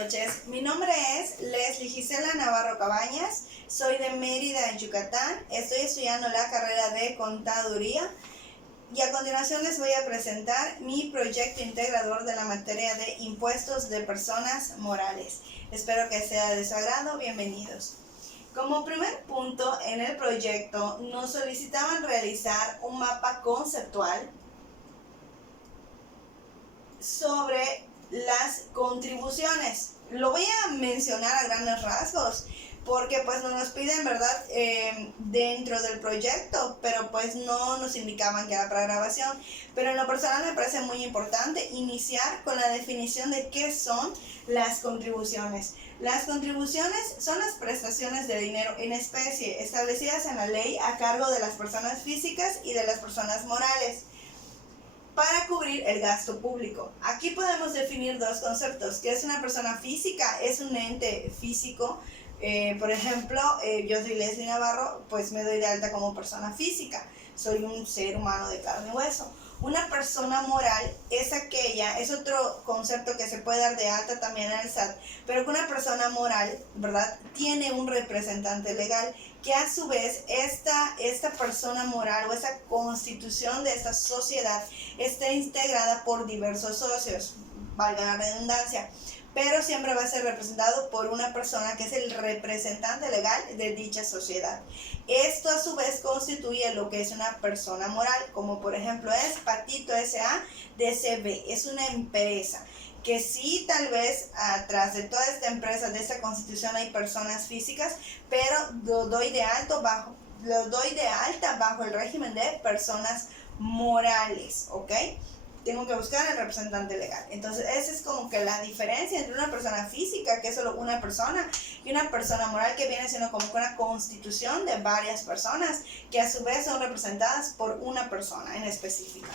noches. Mi nombre es Leslie Gisela Navarro Cabañas. Soy de Mérida, en Yucatán. Estoy estudiando la carrera de Contaduría. Y a continuación les voy a presentar mi proyecto integrador de la materia de impuestos de personas morales. Espero que sea de su agrado. Bienvenidos. Como primer punto en el proyecto nos solicitaban realizar un mapa conceptual sobre las contribuciones. Lo voy a mencionar a grandes rasgos porque pues nos piden, ¿verdad? Dentro del proyecto, pero pues no nos indicaban que era para grabación. Pero en lo personal me parece muy importante iniciar con la definición de qué son las contribuciones. Las contribuciones son las prestaciones de dinero en especie establecidas en la ley a cargo de las personas físicas y de las personas morales para cubrir el gasto público. Aquí podemos definir dos conceptos. ¿Qué es una persona física? Es un ente físico. Por ejemplo, yo soy Leslie Navarro, pues me doy de alta como persona física. Soy un ser humano de carne y hueso. Una persona moral es aquella, es otro concepto que se puede dar de alta también en el SAT, pero que una persona moral, ¿verdad?, tiene un representante legal, que a su vez esta persona moral o esta constitución de esta sociedad está integrada por diversos socios, valga la redundancia, pero siempre va a ser representado por una persona que es el representante legal de dicha sociedad. Esto a su vez constituye lo que es una persona moral, como por ejemplo es Patito S.A. DCB, es una empresa que sí, tal vez atrás de toda esta empresa, de esta constitución hay personas físicas, pero lo doy de alta bajo el régimen de personas morales, ¿ok? Tengo que buscar al representante legal. Entonces, esa es como que la diferencia entre una persona física, que es solo una persona, y una persona moral, que viene siendo como que una constitución de varias personas, que a su vez son representadas por una persona en específico.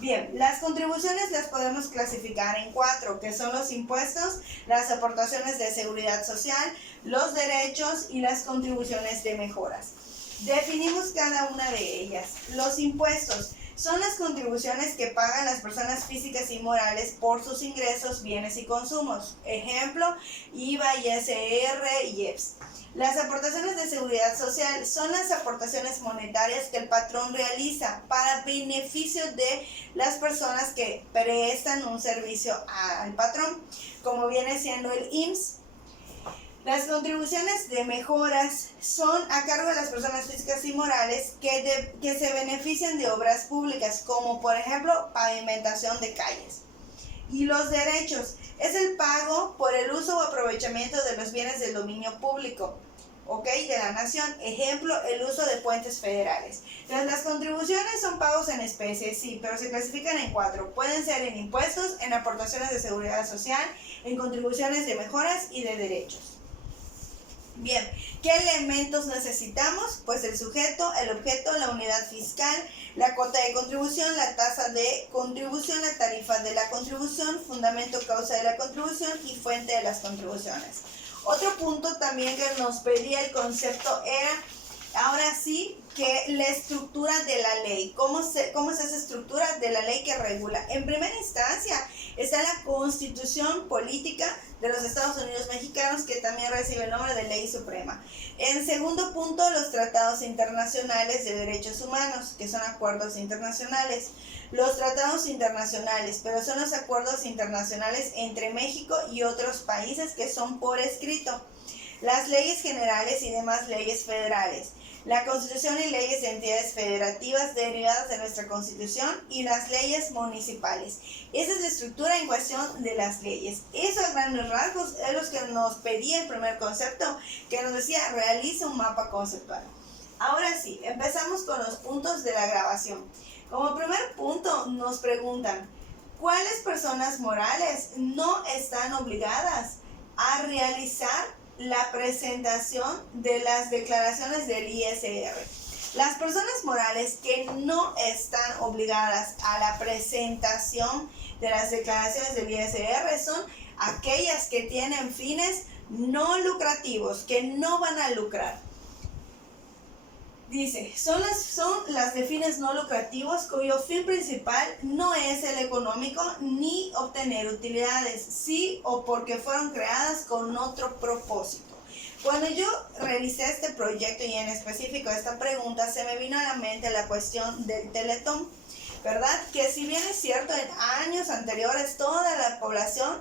Bien, las contribuciones las podemos clasificar en 4, que son los impuestos, las aportaciones de seguridad social, los derechos y las contribuciones de mejoras. Definimos cada una de ellas. Los impuestos son las contribuciones que pagan las personas físicas y morales por sus ingresos, bienes y consumos. Ejemplo, IVA, ISR y IEPS. Las aportaciones de seguridad social son las aportaciones monetarias que el patrón realiza para beneficio de las personas que prestan un servicio al patrón, como viene siendo el IMSS. Las contribuciones de mejoras son a cargo de las personas físicas y morales que se benefician de obras públicas, como por ejemplo pavimentación de calles. Y los derechos es el pago por el uso o aprovechamiento de los bienes del dominio público, ¿ok?, de la nación. Ejemplo, el uso de puentes federales. Entonces, las contribuciones son pagos en especie, sí, pero se clasifican en 4. Pueden ser en impuestos, en aportaciones de seguridad social, en contribuciones de mejoras y de derechos. Bien, ¿qué elementos necesitamos? Pues el sujeto, el objeto, la unidad fiscal, la cuota de contribución, la tasa de contribución, la tarifa de la contribución, fundamento, causa de la contribución y fuente de las contribuciones. Otro punto también que nos pedía el concepto era, ahora sí, que la estructura de la ley. ¿Cómo es esa estructura de la ley que regula? En primera instancia está la Constitución Política de los Estados Unidos Mexicanos, que también recibe el nombre de Ley Suprema. En segundo punto, los tratados internacionales de derechos humanos, que son acuerdos internacionales. Los tratados internacionales, pero son los acuerdos internacionales entre México y otros países que son por escrito. Las leyes generales y demás leyes federales. La Constitución y leyes de entidades federativas derivadas de nuestra Constitución y las leyes municipales. Esa es la estructura en cuestión de las leyes. Eso a grandes rasgos es lo que nos pedía el primer concepto, que nos decía realiza un mapa conceptual. Ahora sí, empezamos con los puntos de la grabación. Como primer punto nos preguntan, ¿cuáles personas morales no están obligadas a realizar la presentación de las declaraciones del ISR? Las personas morales que no están obligadas a la presentación de las declaraciones del ISR son aquellas que tienen fines no lucrativos, que no van a lucrar. Dice, son las de fines no lucrativos cuyo fin principal no es el económico ni obtener utilidades, sí o porque fueron creadas con otro propósito. Cuando yo realicé este proyecto y en específico esta pregunta, se me vino a la mente la cuestión del Teletón, ¿verdad? Que si bien es cierto, en años anteriores toda la población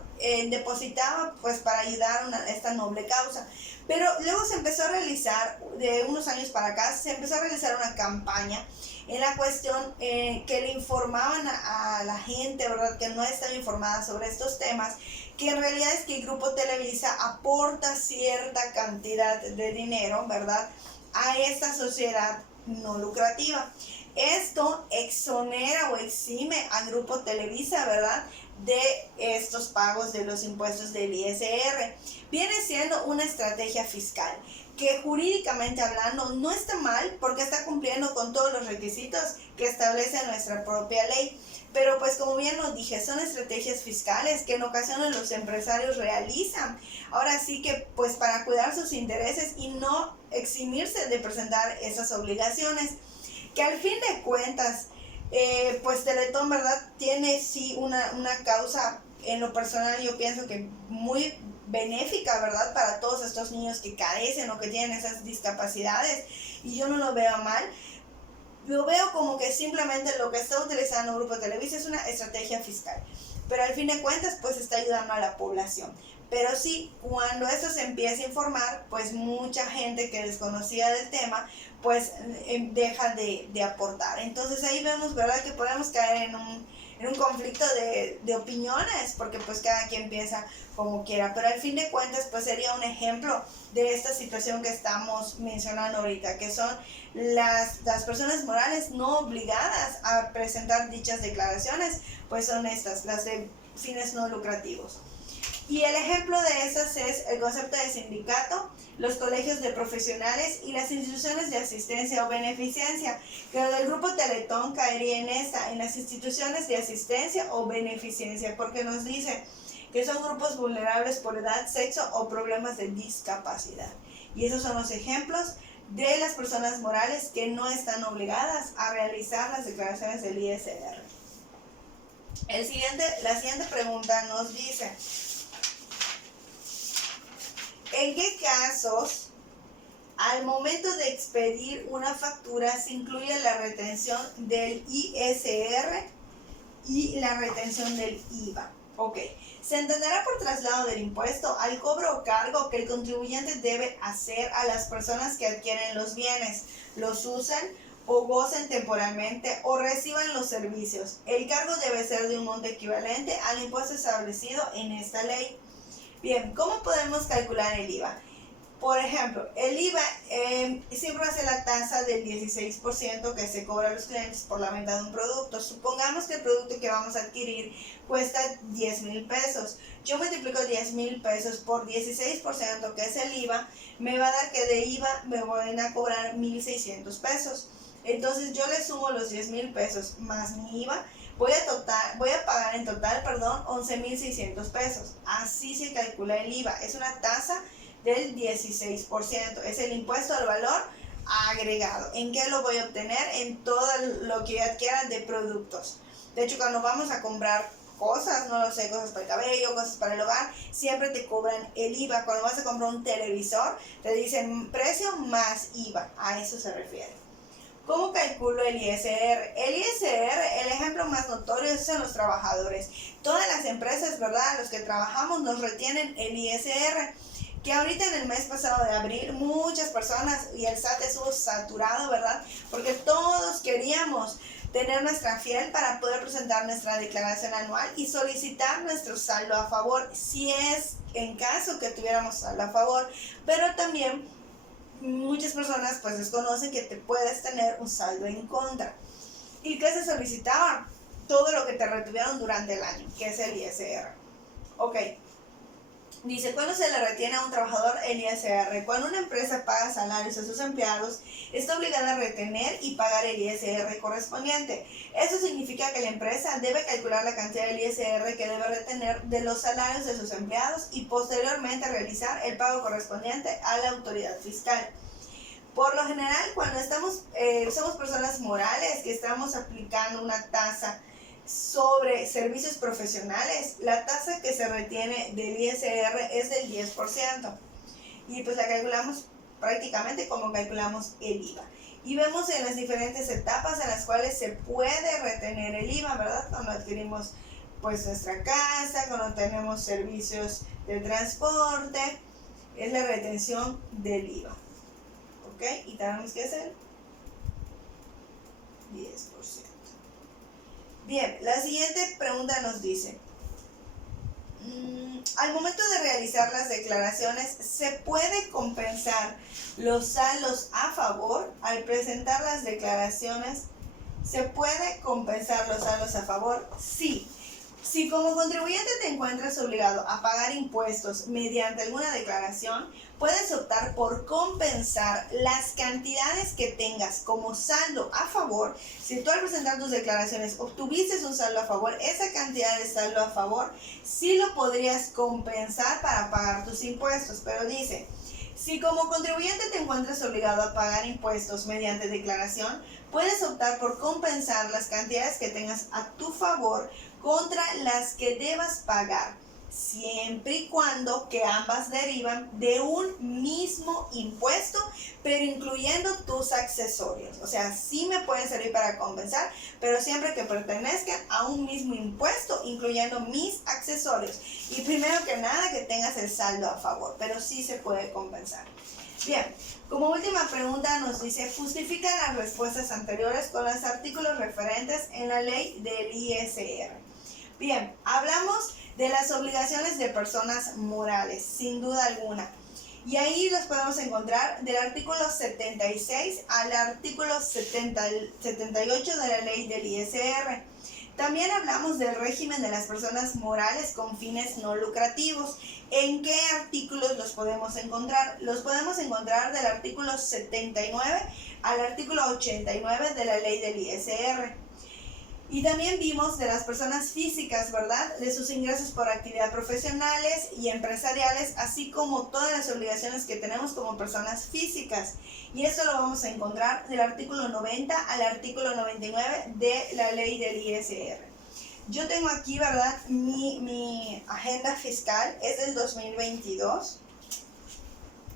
depositaba pues para ayudar a esta noble causa. Pero luego se empezó a realizar, de unos años para acá, se empezó a realizar una campaña en la cuestión que le informaban a la gente, ¿verdad? Que no estaba informada sobre estos temas, que en realidad es que el Grupo Televisa aporta cierta cantidad de dinero, ¿verdad? A esta sociedad no lucrativa. Esto exonera o exime al Grupo Televisa, ¿verdad?, de estos pagos de los impuestos del ISR. Viene siendo una estrategia fiscal que jurídicamente hablando no está mal porque está cumpliendo con todos los requisitos que establece nuestra propia ley. Pero pues como bien lo dije, son estrategias fiscales que en ocasiones los empresarios realizan. Ahora sí que pues para cuidar sus intereses y no eximirse de presentar esas obligaciones. Que al fin de cuentas, pues Teletón, ¿verdad?, tiene sí una causa, en lo personal yo pienso que muy benéfica, ¿verdad?, para todos estos niños que carecen o que tienen esas discapacidades, y yo no lo veo mal. Lo veo como que simplemente lo que está utilizando el Grupo Televisa es una estrategia fiscal, pero al fin de cuentas pues está ayudando a la población. Pero sí, cuando esto se empieza a informar, pues mucha gente que desconocía del tema, pues deja de aportar. Entonces ahí vemos, ¿verdad?, que podemos caer en un conflicto de opiniones, porque pues cada quien piensa como quiera. Pero al fin de cuentas, pues sería un ejemplo de esta situación que estamos mencionando ahorita, que son las personas morales no obligadas a presentar dichas declaraciones, pues son estas, las de fines no lucrativos. Y el ejemplo de esas es el concepto de sindicato, los colegios de profesionales y las instituciones de asistencia o beneficencia, que el Grupo Teletón caería en las instituciones de asistencia o beneficencia, porque nos dice que son grupos vulnerables por edad, sexo o problemas de discapacidad. Y esos son los ejemplos de las personas morales que no están obligadas a realizar las declaraciones del ISR. La siguiente pregunta nos dice: ¿en qué casos al momento de expedir una factura se incluye la retención del ISR y la retención del IVA? Ok, se entenderá por traslado del impuesto al cobro o cargo que el contribuyente debe hacer a las personas que adquieren los bienes, los usen o gocen temporalmente o reciban los servicios. El cargo debe ser de un monto equivalente al impuesto establecido en esta ley. Bien, ¿cómo podemos calcular el IVA? Por ejemplo, el IVA siempre va a ser la tasa del 16% que se cobra a los clientes por la venta de un producto. Supongamos que el producto que vamos a adquirir cuesta 10,000 pesos. Yo multiplico 10,000 pesos por 16%, que es el IVA, me va a dar que de IVA me van a cobrar 1,600 pesos. Entonces yo le sumo los 10,000 pesos más mi IVA, voy a pagar en total, 11,600 pesos. Así se calcula el IVA. Es una tasa del 16%. Es el impuesto al valor agregado. ¿En qué lo voy a obtener? En todo lo que adquieran de productos. De hecho, cuando vamos a comprar cosas, no lo sé, cosas para el cabello, cosas para el hogar, siempre te cobran el IVA. Cuando vas a comprar un televisor, te dicen precio más IVA. A eso se refiere. ¿Cómo calculo el ISR? El ISR, el ejemplo más notorio son los trabajadores. Todas las empresas, ¿verdad?, los que trabajamos nos retienen el ISR, que ahorita en el mes pasado de abril muchas personas y el SAT estuvo saturado, ¿verdad?, porque todos queríamos tener nuestra fiel para poder presentar nuestra declaración anual y solicitar nuestro saldo a favor, si es en caso que tuviéramos saldo a favor, pero también muchas personas pues desconocen que te puedes tener un saldo en contra. ¿Y qué se solicitaba? Todo lo que te retuvieron durante el año, que es el ISR. Ok. Dice, ¿cuándo se le retiene a un trabajador el ISR? Cuando una empresa paga salarios a sus empleados, está obligada a retener y pagar el ISR correspondiente. Eso significa que la empresa debe calcular la cantidad del ISR que debe retener de los salarios de sus empleados y posteriormente realizar el pago correspondiente a la autoridad fiscal. Por lo general, cuando somos personas morales que estamos aplicando una tasa sobre servicios profesionales, la tasa que se retiene del ISR es del 10%. Y pues la calculamos prácticamente como calculamos el IVA. Y vemos en las diferentes etapas en las cuales se puede retener el IVA, ¿verdad? Cuando adquirimos pues nuestra casa, cuando tenemos servicios de transporte, es la retención del IVA. ¿Ok? Y tenemos que hacer 10%. Bien, la siguiente pregunta nos dice, al momento de realizar las declaraciones, ¿se puede compensar los saldos a favor? Al presentar las declaraciones, ¿se puede compensar los saldos a favor? Sí. Si como contribuyente te encuentras obligado a pagar impuestos mediante alguna declaración, puedes optar por compensar las cantidades que tengas como saldo a favor. Si tú al presentar tus declaraciones obtuviste un saldo a favor, esa cantidad de saldo a favor sí lo podrías compensar para pagar tus impuestos. Pero dice, si como contribuyente te encuentras obligado a pagar impuestos mediante declaración, puedes optar por compensar las cantidades que tengas a tu favor contra las que debas pagar, siempre y cuando que ambas derivan de un mismo impuesto, pero incluyendo tus accesorios. O sea, sí me pueden servir para compensar, pero siempre que pertenezcan a un mismo impuesto, incluyendo mis accesorios. Y primero que nada, que tengas el saldo a favor, pero sí se puede compensar. Bien, como última pregunta nos dice, justifica las respuestas anteriores con los artículos referentes en la ley del ISR. Bien, hablamos de las obligaciones de personas morales, sin duda alguna. Y ahí los podemos encontrar del artículo 76 al artículo 78 de la ley del ISR. También hablamos del régimen de las personas morales con fines no lucrativos. ¿En qué artículos los podemos encontrar? Los podemos encontrar del artículo 79 al artículo 89 de la ley del ISR. Y también vimos de las personas físicas, ¿verdad? De sus ingresos por actividad profesionales y empresariales, así como todas las obligaciones que tenemos como personas físicas. Y eso lo vamos a encontrar del artículo 90 al artículo 99 de la ley del ISR. Yo tengo aquí, ¿verdad? Mi agenda fiscal es del 2022.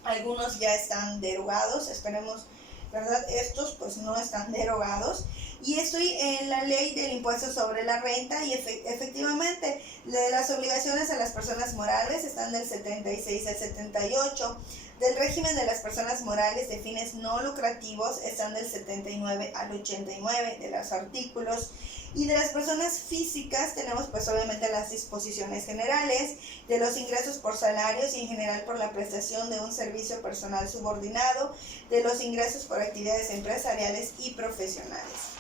Algunos ya están derogados, esperemos, ¿verdad? Estos pues no están derogados. Y estoy en la ley del impuesto sobre la renta y efectivamente de las obligaciones a las personas morales están del 76 al 78, del régimen de las personas morales de fines no lucrativos están del 79 al 89 de los artículos, y de las personas físicas tenemos pues obviamente las disposiciones generales de los ingresos por salarios y en general por la prestación de un servicio personal subordinado, de los ingresos por actividades empresariales y profesionales.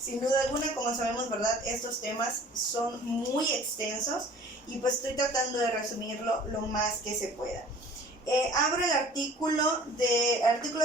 Sin duda alguna, como sabemos, ¿verdad? Estos temas son muy extensos y pues estoy tratando de resumirlo lo más que se pueda. Abro el artículo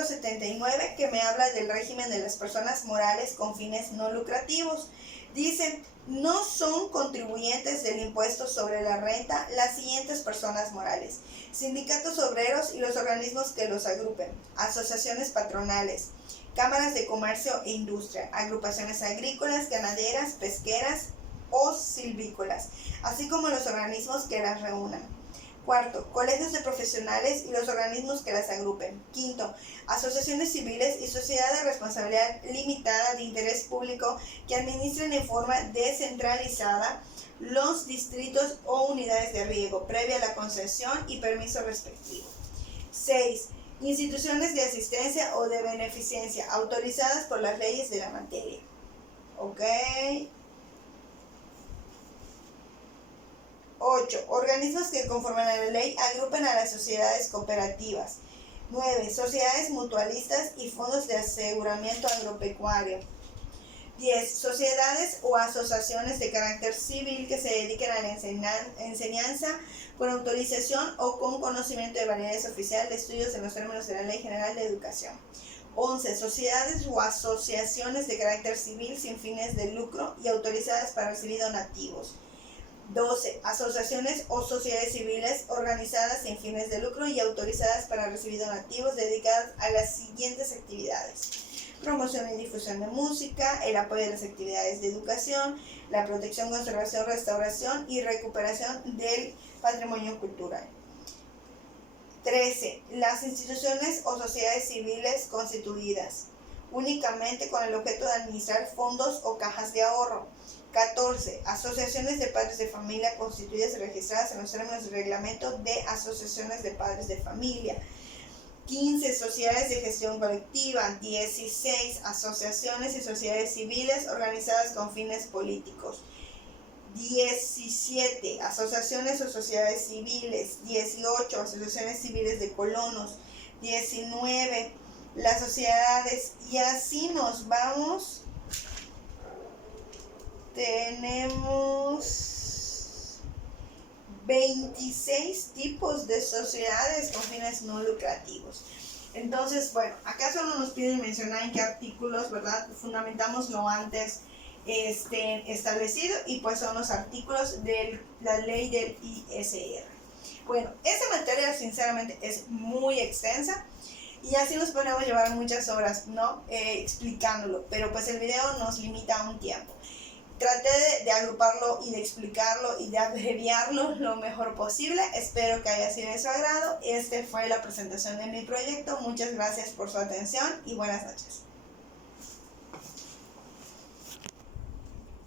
79 que me habla del régimen de las personas morales con fines no lucrativos. Dice, no son contribuyentes del impuesto sobre la renta las siguientes personas morales: sindicatos obreros y los organismos que los agrupen, asociaciones patronales, cámaras de comercio e industria, agrupaciones agrícolas, ganaderas, pesqueras o silvícolas, así como los organismos que las reúnan. Cuarto, colegios de profesionales y los organismos que las agrupen. Quinto, asociaciones civiles y sociedades de responsabilidad limitada de interés público que administren en forma descentralizada los distritos o unidades de riego, previa a la concesión y permiso respectivo. 6. Instituciones de asistencia o de beneficencia autorizadas por las leyes de la materia. ¿Ok? 8. Organismos que conforme a la ley agrupen a las sociedades cooperativas. 9. Sociedades mutualistas y fondos de aseguramiento agropecuario. 10. Sociedades o asociaciones de carácter civil que se dediquen a la enseñanza con autorización o con conocimiento de validez oficial de estudios en los términos de la Ley General de Educación. 11. Sociedades o asociaciones de carácter civil sin fines de lucro y autorizadas para recibir donativos. 12. Asociaciones o sociedades civiles organizadas sin fines de lucro y autorizadas para recibir donativos dedicadas a las siguientes actividades: promoción y difusión de música, el apoyo de las actividades de educación, la protección, conservación, restauración y recuperación del patrimonio cultural. 13. Las instituciones o sociedades civiles constituidas únicamente con el objeto de administrar fondos o cajas de ahorro. 14. Asociaciones de padres de familia constituidas y registradas en los términos del reglamento de asociaciones de padres de familia. 15. Sociedades de gestión colectiva. 16. Asociaciones y sociedades civiles organizadas con fines políticos. 17. Asociaciones o sociedades civiles. 18. Asociaciones civiles de colonos. 19. Las sociedades. Y así nos vamos. Tenemos 26 tipos de sociedades con fines no lucrativos. Entonces, bueno, acá solo nos piden mencionar en qué artículos, ¿verdad?, fundamentamos lo antes establecido, y pues son los artículos de la ley del ISR. Bueno, esa materia sinceramente es muy extensa y así nos podemos llevar muchas horas, ¿no?, explicándolo, pero pues el video nos limita a un tiempo. Traté de agruparlo y de explicarlo y de abreviarlo lo mejor posible. Espero que haya sido de su agrado. Fue la presentación de mi proyecto. Muchas gracias por su atención y buenas noches.